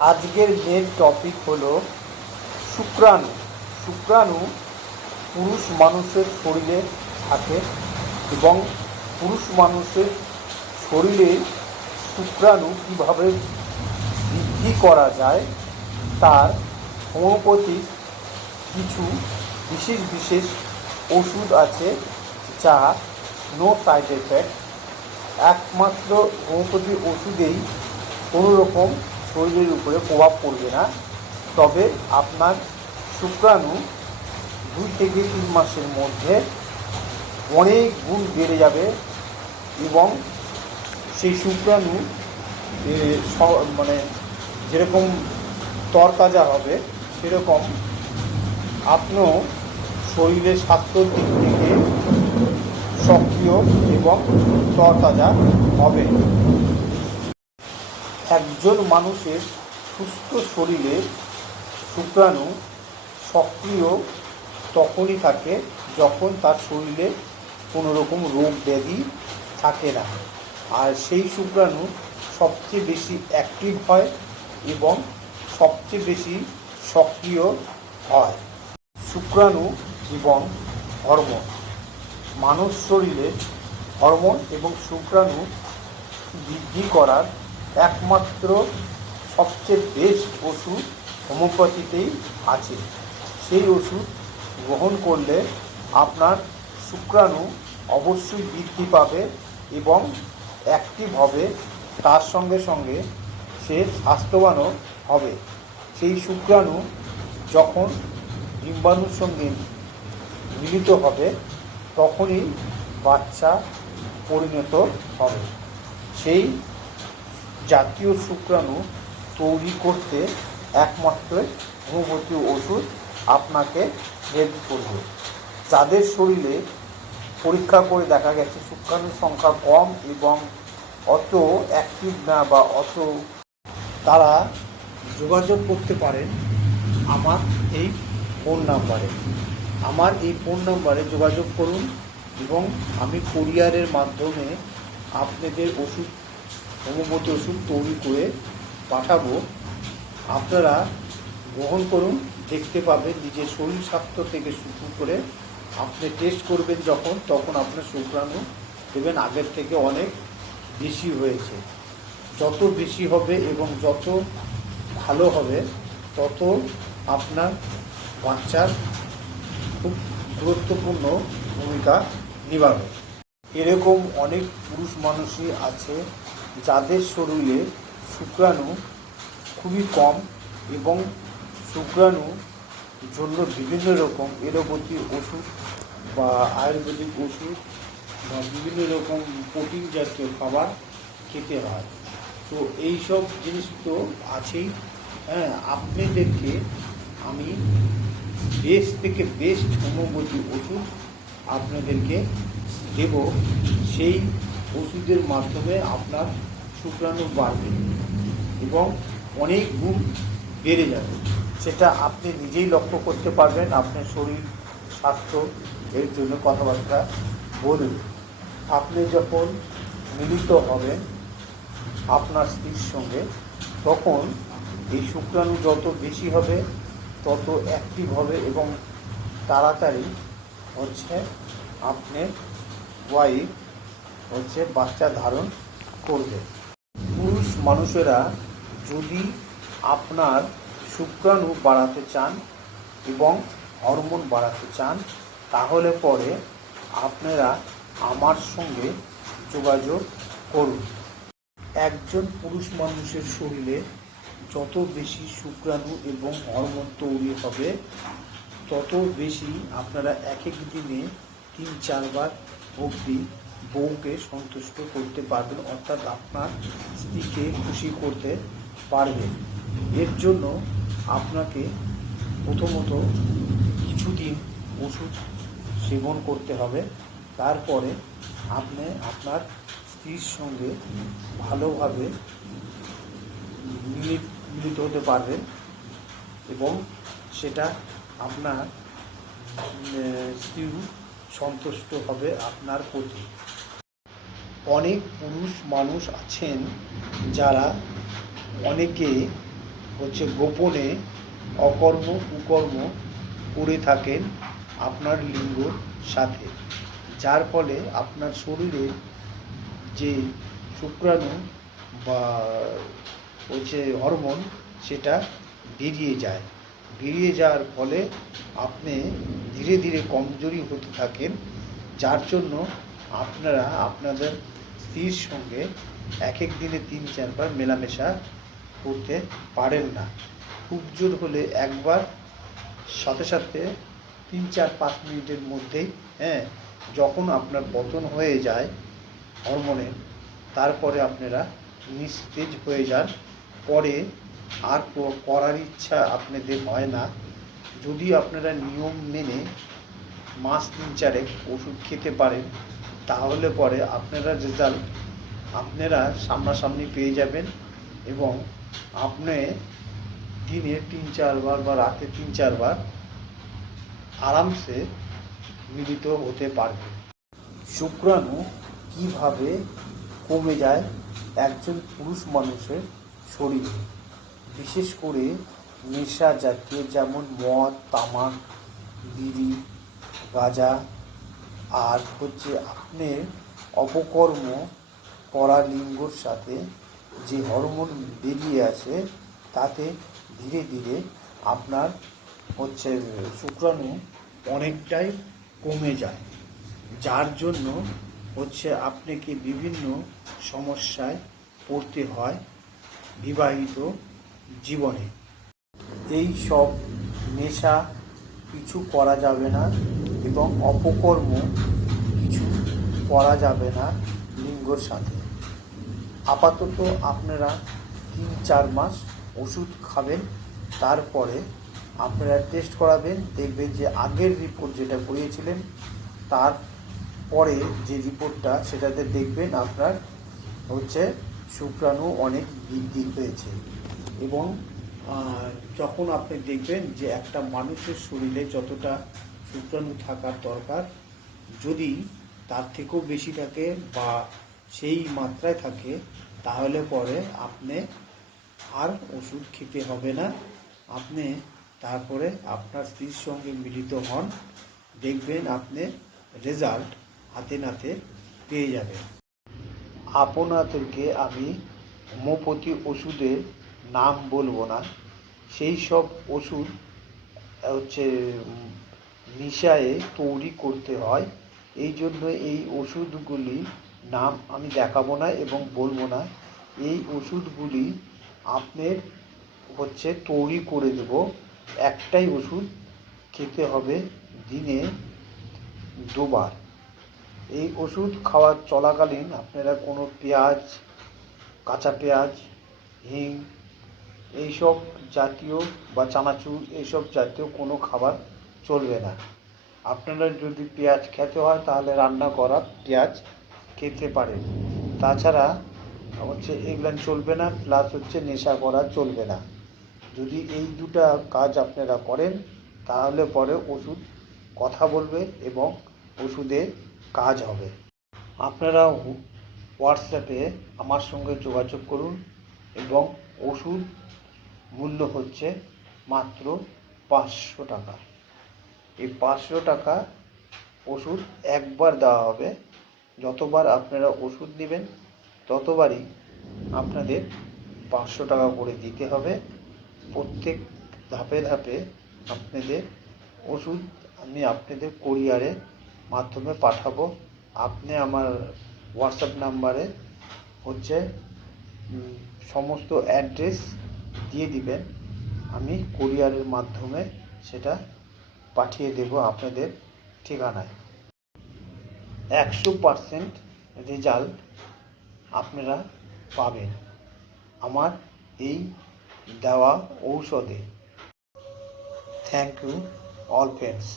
আজকের main topic হলো শুক্রাণু। শুক্রাণু পুরুষ মানুষের শরীরে থাকে এবং পুরুষ মানুষের শরীরে শুক্রাণু কীভাবে বৃদ্ধি করা যায় তার হোমিওপ্যাথিক কিছু বিশেষ বিশেষ ওষুধ আছে যা নো সাইড এফেক্ট। একমাত্র হোমিওপ্যাথি ওষুধেই কোনো রকম শরীরের উপরে প্রভাব পড়বে না, তবে আপনার শুক্রাণু 2 থেকে 3 মাসের মধ্যে অনেক গুণ বেড়ে যাবে এবং সেই শুক্রাণু মানে যেরকম তরতাজা হবে সেরকম আপনিও শরীরের স্বাস্থ্যের দিক থেকে সক্রিয় এবং তরতাজা হবে। একজন মানুষের সুস্থ শরীরে শুক্রাণু সক্রিয় তখনই থাকে যখন তার শরীরে কোনো রকম রোগ ব্যাধি থাকে না, আর সেই শুক্রাণু সবচেয়ে বেশি অ্যাক্টিভ হয় এবং সবচেয়ে বেশি সক্রিয় হয়। শুক্রাণু এবং হরমোন, মানুষ শরীরে হরমোন এবং শুক্রাণু বৃদ্ধি করার একমাত্র সবচেয়ে বেস্ট ওষুধ হোমিওপ্যাথিতেই আছে। সেই ওষুধ গ্রহণ করলে আপনার শুক্রাণু অবশ্যই বৃদ্ধি পাবে এবং অ্যাক্টিভ হবে, তার সঙ্গে সঙ্গে সে স্বাস্থ্যবানও হবে। সেই শুক্রাণু যখন ডিম্বাণুর সঙ্গে মিলিত হবে তখনই বাচ্চা পরিণত হবে। সেই জাতীয় শুক্রাণু তৈরি করতে একমাত্র হোমিওপ্যাথি ওষুধ আপনাকে হেল্প করবে। যাদের শরীরে পরীক্ষা করে দেখা গেছে শুক্রাণুর সংখ্যা কম এবং অত অ্যাক্টিভ না বা অত, তারা যোগাযোগ করতে পারেন আমার এই ফোন নাম্বারে যোগাযোগ করুন এবং আমি কুরিয়ারের মাধ্যমে আপনাদের ওষুধ, হোমিওপ্যাথি ওষুধ তৈরি করে পাঠাবো। আপনারা গ্রহণ করুন, দেখতে পাবেন নিজের শরীর স্বাস্থ্য থেকে শুরু করে আপনি টেস্ট করবেন তখন আপনার শুক্রাণু দেবেন আগের থেকে অনেক বেশি হয়েছে। যত বেশি হবে এবং যত ভালো হবে তত আপনার বাচ্চার খুব গুরুত্বপূর্ণ ভূমিকা নিভাবে। এরকম অনেক পুরুষ মানুষই আছে যাদের শরীরে শুক্রাণু খুবই কম এবং শুক্রাণুর জন্য বিভিন্ন রকম এলোপ্যাথি ওষুধ বা আয়ুর্বেদিক ওষুধ বা বিভিন্ন রকম প্রোটিন জাতীয় খাবার খেতে হয়। তো এই সব জিনিস তো আছেই। আপনাদেরকে আমি বেস্ট থেকে বেস্ট হোমিওপ্যাথি ওষুধ আপনাদেরকে দেব। সেই ওষুধের মাধ্যমে আপনার শুক্রাণু বাড়বে এবং অনেক গুণ বেড়ে যাবে। সেটা আপনি নিজেই লক্ষ্য করতে পারবেন। আপনার শরীর স্বাস্থ্য এর জন্য কথাবার্তা বলুন। আপনি যখন মিলিত হবেন আপনার স্ত্রীর সঙ্গে তখন এই শুক্রাণু যত বেশি হবে তত অ্যাক্টিভ হবে এবং তাড়াতাড়ি আপনি ওয়াইফ বাচ্চা ধারণ করবে। পুরুষ মানুষেরা যদি আপনার শুক্রাণু বাড়াতে চান এবং হরমোন বাড়াতে চান তাহলে পরে আপনারা আমার সঙ্গে যোগাযোগ করুন। একজন পুরুষ মানুষের শরীরে যত বেশি শুক্রাণু এবং হরমোন তৈরি হবে তত বেশি আপনারা এক এক দিনে 3-4 বার অবধি বউকে সন্তুষ্ট করতে পারবেন, অর্থাৎ আপনার স্ত্রীকে খুশি করতে পারবেন। এর জন্য আপনাকে প্রথমত কিছুদিন ওষুধ সেবন করতে হবে, তারপরে আপনি আপনার স্ত্রীর সঙ্গে ভালোভাবে মিলিত হতে পারবেন এবং সেটা আপনার স্ত্রী সন্তুষ্ট হবে আপনার প্রতি। অনেক পুরুষ মানুষ আছেন যারা অনেকে গোপনে অকর্ম কুকর্ম করে থাকেন আপনার লিঙ্গর সাথে, যার ফলে আপনার শরীরে যে শুক্রাণু বা হরমোন সেটা বেরিয়ে যাওয়ার ফলে আপনি ধীরে ধীরে কমজোরি হতে থাকেন, যার জন্য আপনারা আপনাদের স্ত্রীর সঙ্গে এক দিনে 3-4 বার মেলামেশা করতে পারেন না। খুব জোর হলে একবার, সাথে সাথে 3-4-5 মিনিটের মধ্যেই যখন আপনার পতন হয়ে যায় হরমোনের, তারপরে আপনারা নিস্তেজ হয়ে যান, পরে আর করার ইচ্ছা আপনাদের হয় না। যদি আপনারা নিয়ম মেনে মাস 3-4 ওষুধ খেতে পারেন, তাহলে পরে আপনারা রেজাল্ট আপনারা সামনাসামনি পেয়ে যাবেন এবং আপনি দিনে 3-4 বার বা রাতে 3-4 বার আরামসে মিলিত হতে পারবেন। শুক্রাণু কিভাবে কমে যায় একজন পুরুষ মানুষের শরীরে, বিশেষ করে নেশা জাতীয় যেমন মদ, তামাক, বিড়ি, গাঁজা, আর আপনার অপকর্ম করা লিঙ্গর সাথে যে হরমোন বেরিয়ে আসে, তাতে ধীরে ধীরে আপনার শুক্রাণু অনেকটাই কমে যায়, যার জন্য আপনাকে বিভিন্ন সমস্যায় পড়তে হয় বিবাহিত জীবনে। এই সব নেশা কিছু করা যাবে না এবং অপকর্ম কিছু করা যাবে না লিঙ্গর সাথে। আপাতত আপনারা 3-4 মাস ওষুধ খাবেন, তারপরে আপনারা টেস্ট করাবেন, দেখবেন যে আগের রিপোর্ট যেটা করিয়েছিলেন তার পরে যে রিপোর্টটা, সেটাতে দেখবেন আপনার শুক্রাণু অনেক বৃদ্ধি হয়েছে। এবং যখন আপনি দেখবেন যে একটা মানুষের শরীরে যতটা শুক্রাণু থাকার দরকার, যদি তার থেকেও বেশি থাকে বা সেই মাত্রায় থাকে, তাহলে পরে আপনি আর ওষুধ খেতে হবে না। আপনি তারপরে আপনার স্ত্রীর সঙ্গে মিলিত হন, দেখবেন আপনি রেজাল্ট হাতে নাতে পেয়ে যাবেন। আপনাদেরকে আমি হোমিওপ্যাথি ওষুধের নাম বলবো না, সেই সব ওষুধ মিশিয়ে তৈরি করতে হয়, এই জন্য এই ওষুধগুলি নাম আমি দেখাবো না এবং বলবো না। এই ওষুধগুলি আপনার তৈরি করে দেব। একটাই ওষুধ খেতে হবে দিনে 2 বার। এই ওষুধ খাওয়ার চলাকালীন আপনারা কোনো পেঁয়াজ, কাঁচা পেঁয়াজ, হিং এইসব জাতীয় বা চানাচুর এইসব জাতীয় কোনো খাবার চলবে না। আপনারা যদি পেঁয়াজ খেতে হয় তাহলে রান্না করা পেঁয়াজ খেতে পারেন, তাছাড়া এগুলো চলবে না। প্লাস নেশা করা চলবে না। যদি এই দুটা কাজ আপনারা করেন, তাহলে পরে ওষুধ কথা বলবে এবং ওষুধে কাজ হবে। আপনারা হোয়াটসঅ্যাপে আমার সঙ্গে যোগাযোগ করুন এবং ওষুধ মূল্য মাত্র 500 টাকা। এই 500 টাকা ওষুধ একবার দেওয়া হবে। যতবার আপনারা ওষুধ নেবেন ততবারই আপনাদের 500 টাকা করে দিতে হবে। প্রত্যেক ধাপে ধাপে আপনাদের ওষুধ আমি আপনাদের কুরিয়ারের মাধ্যমে পাঠাবো। আপনি আমার হোয়াটসঅ্যাপ নাম্বারে সমস্ত অ্যাড্রেস দিয়ে দিবেন, আমি কুরিয়ারের মাধ্যমে সেটা পাঠিয়ে দেব আপনাদের ঠিকানায়। 100% রেজাল্ট আপনারা পাবেন আমার এই দেওয়া ঔষধে। Thank you all friends.